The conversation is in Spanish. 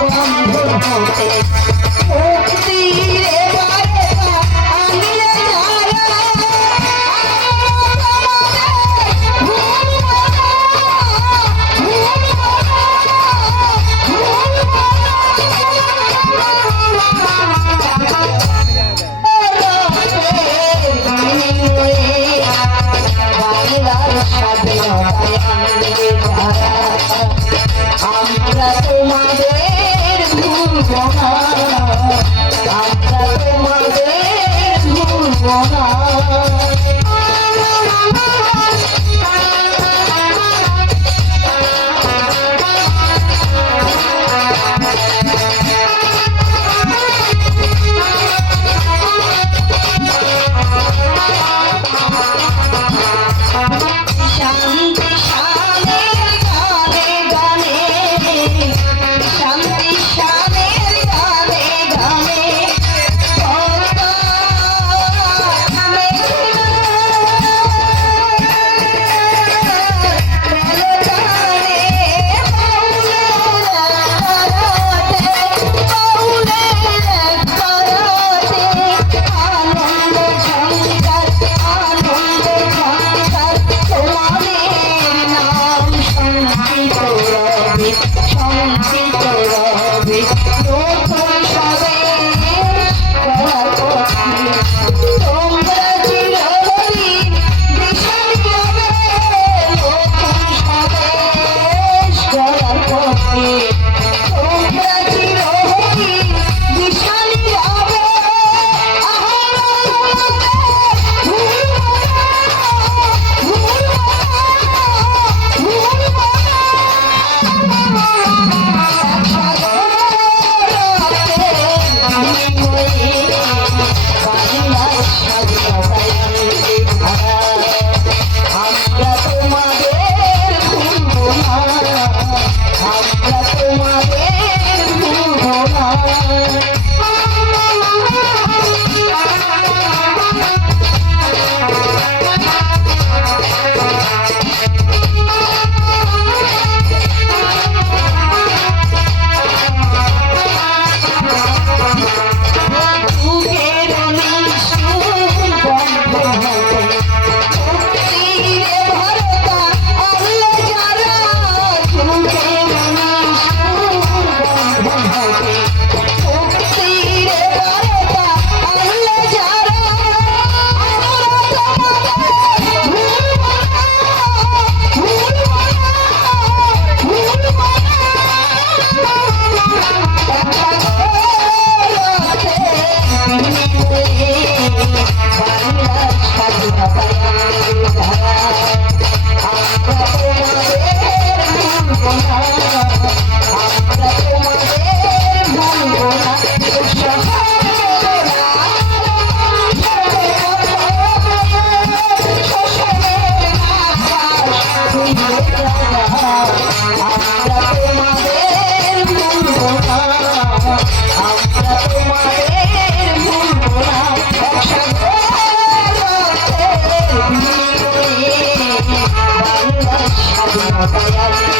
বন্ধ হতে Gracias. Thank